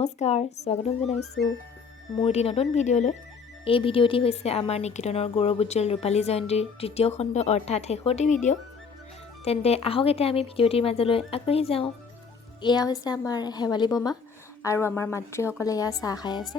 নমস্কাৰ, স্বাগতম জনাইছোঁ মোৰ এটি নতুন ভিডিঅ'লৈ। এই ভিডিঅ'টি হৈছে আমাৰ নিকেতনৰ গৌৰৱোজ্জ্বল ৰূপালী জয়ন্তীৰ তৃতীয় খণ্ড অৰ্থাৎ শেষৰটি ভিডিঅ'। তেন্তে আহক এতিয়া আমি ভিডিঅ'টিৰ মাজলৈ আগবাঢ়ি যাওঁ। এয়া হৈছে আমাৰ শেৱালী বোমা আৰু আমাৰ মাতৃসকলে এয়া চাহ খাই আছে।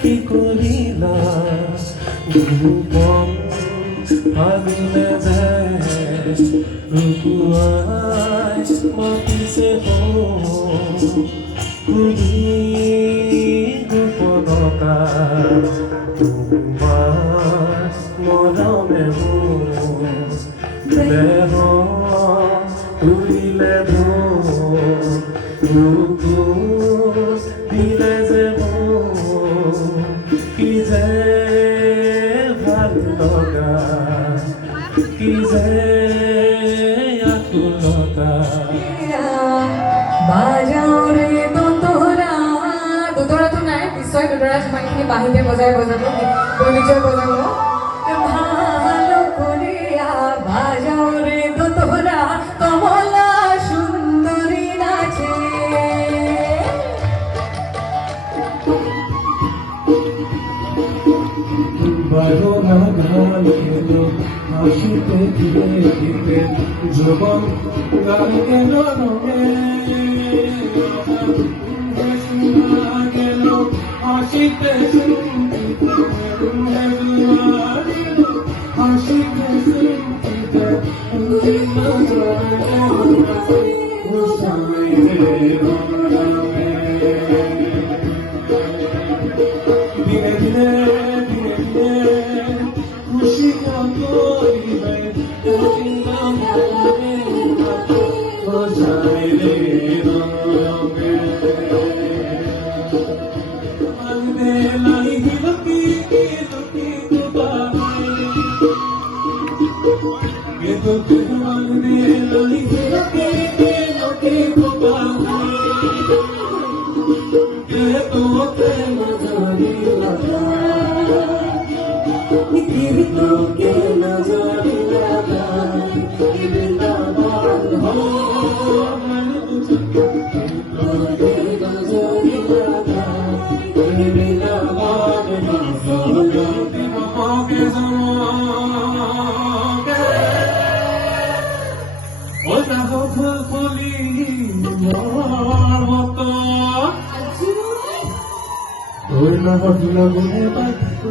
কি কৰিলা গোপন ভাবিলে ৰূপুৱাই মাতিছে গোপনতা তোমাৰ মৰমে দেহ তুলিলে দিলে যে কি যে ভাল লগা কি যে আকুলতা দোতৰা তো নাই নিশ্চয় দোতৰা যিমানখিনি বাহিৰে বজাই বজাব নিশ্চয় বজাব ভালো করিয়া বাজাও রে দোতরা কমলা সুন্দরী নাচে বারোনা গান খেলো হাসিতে ধীরে ধীরে যৌবন গান গেল রঙে গেল হাসিতে হাসিতে ধীরে ধীরে খুশি করিবে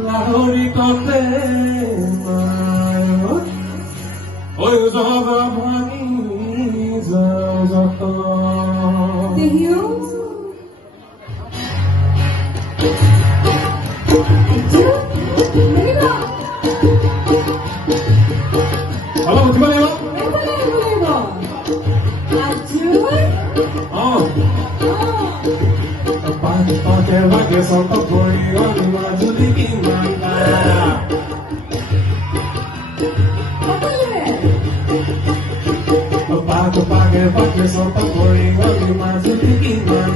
লাহৰি কতে ওই জগা ভাঙি যত হ্যালো উঠিব লাগিব পাতে লাগে সন্ত পৰি মাজুলী কিমান পাগে সন্ত পৰি মাজুলী কিমান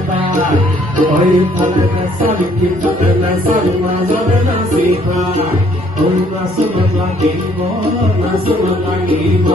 ফালে নাচালি কিফালে নাচালি মাজলে নাচিবা নাচনত লাগিব পাগে নাচব লাগিব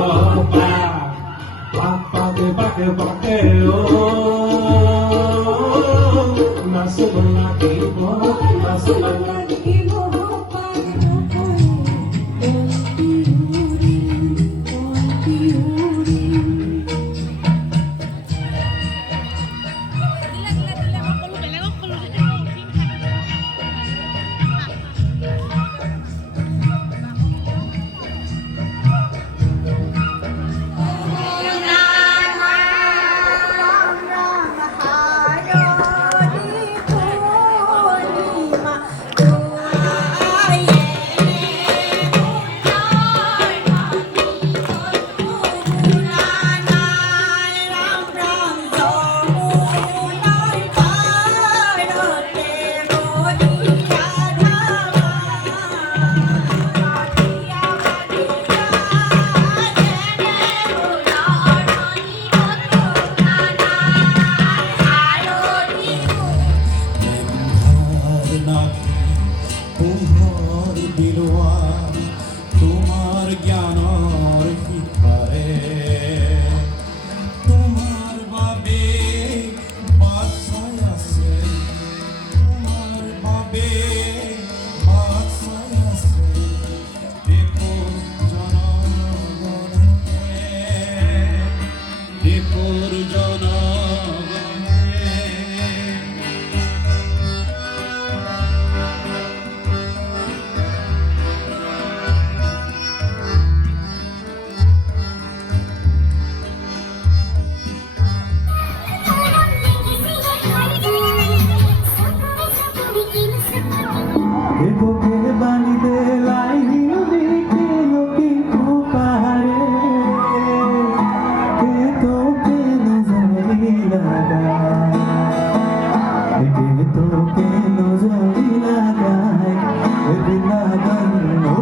পোহৰ বিলোৱা তোমাৰ জ্ঞানৰ শিখাৰে তোমাৰ বাবে বাট চাই আছে তোমাৰ বাবে বাট চাই আছে দেশৰ জনগণে Porque bani de lai ni ke no ki pupare ke to ke nazari laga bina gan no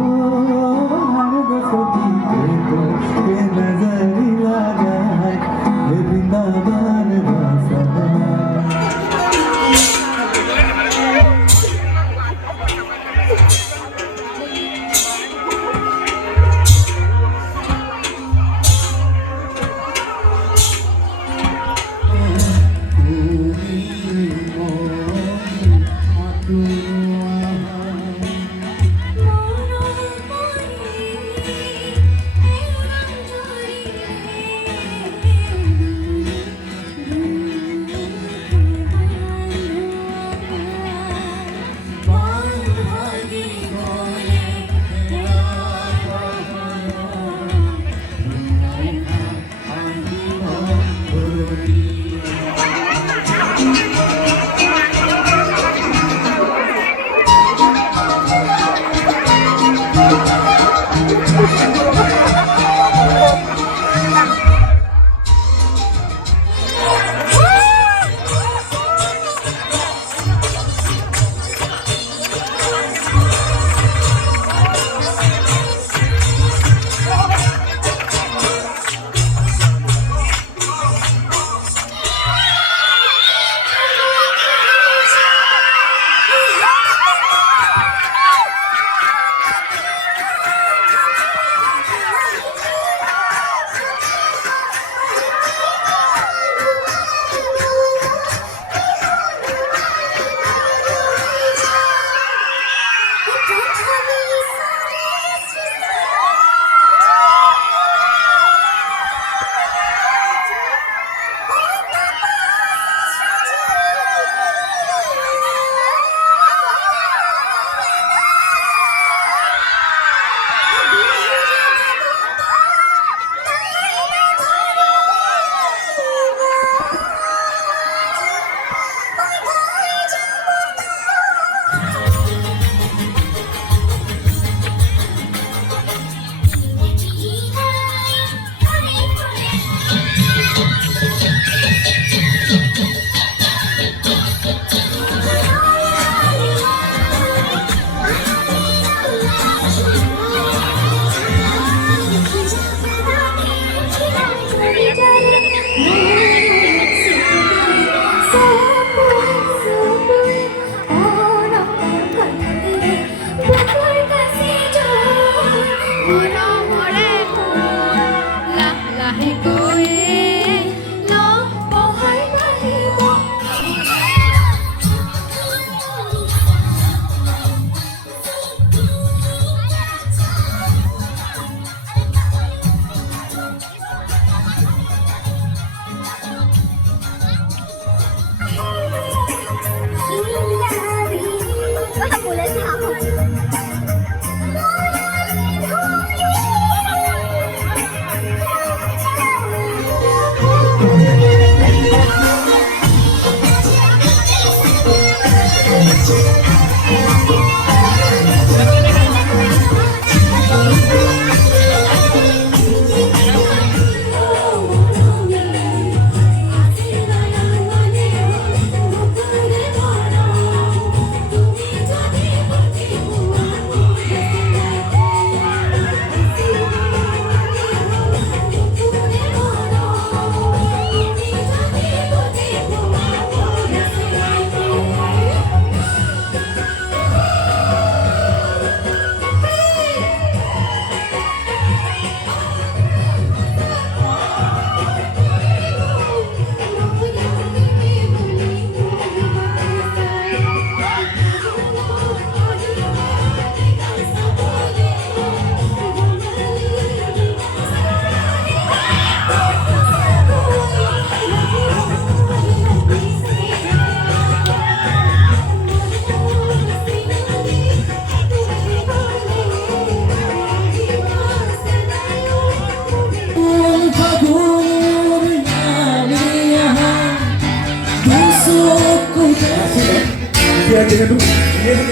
har dasoti ke to ke nazari laga bina gan rasana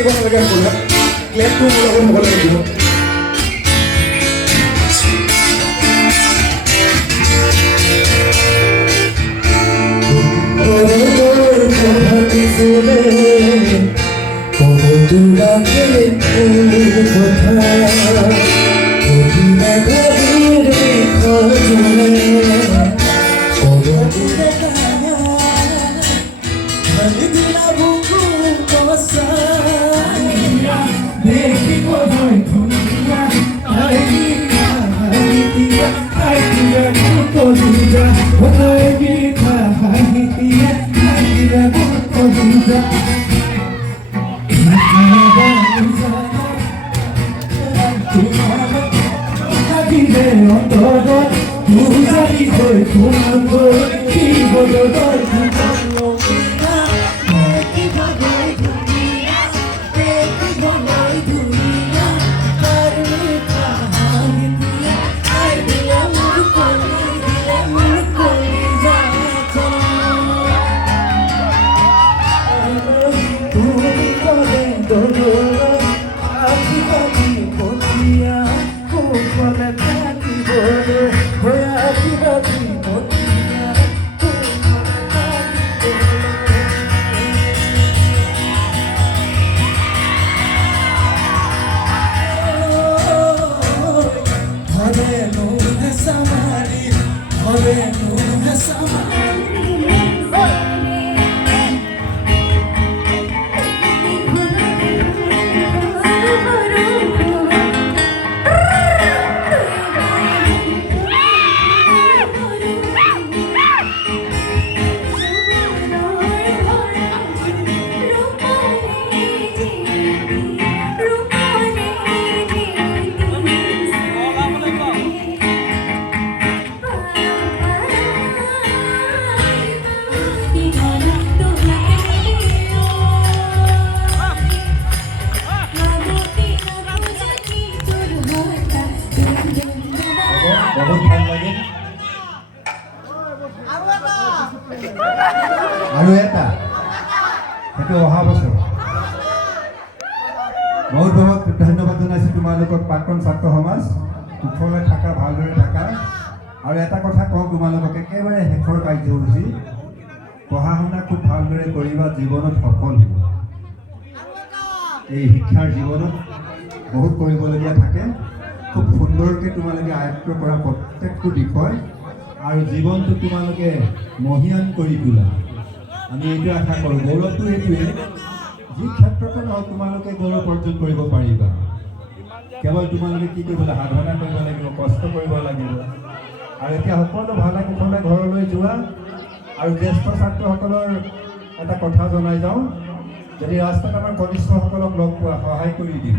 লাগিব নালাগে সকলোৱে ক্লেপটো মোৰ লগত হ'ব লাগিব বহুত ভাল লাগিল আৰু এটা সেইটো অহা বছৰ বহুত বহুত ধন্যবাদ জনাইছোঁ তোমালোকক প্ৰাক্তন ছাত্ৰ সমাজ কুশলে থাকা ভালদৰে থাকা আৰু এটা কথা কওঁ তোমালোকক একেবাৰে শেষৰ কাৰ্যসূচী পঢ়া শুনা খুব ভালদৰে কৰিবা জীৱনত সফল হ'ব এই শিক্ষাৰ জীৱনত বহুত কৰিবলগীয়া থাকে খুব সুন্দৰকৈ তোমালোকে আয়ত্ত কৰা প্ৰত্যেকটো বিষয় আৰু জীৱনটো তোমালোকে মহিয়ান কৰি তোলা আমি এইটো আশা কৰোঁ গৌৰৱটো এইটোৱে যি ক্ষেত্ৰতে নহওক তোমালোকে গৌৰৱ অৰ্জন কৰিব পাৰিবা কেৱল তোমালোকে কি কৰিব লাগিব সাধনা কৰিব লাগিব কষ্ট কৰিব লাগিব আৰু এতিয়া সকলো ভালে কুশলে ঘৰলৈ যোৱা আৰু জ্যেষ্ঠ ছাত্ৰসকলৰ এটা কথা জনাই যাওঁ যদি ৰাস্তাত আমাৰ কনিষ্ঠসকলক লগ পোৱা সহায় কৰি দিব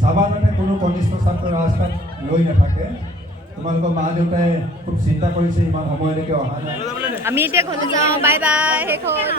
চাবা যাতে কোনো কনিষ্ঠ ছাত্ৰ ৰাস্তাত লৈ নাথাকে তোমালোকৰ মা দেউতাই খুব চিন্তা কৰিছে ইমান সময়লৈকে অহা নাই আমি এতিয়া ঘৰলৈ যাওঁ বাই বাই শেষ হ'ল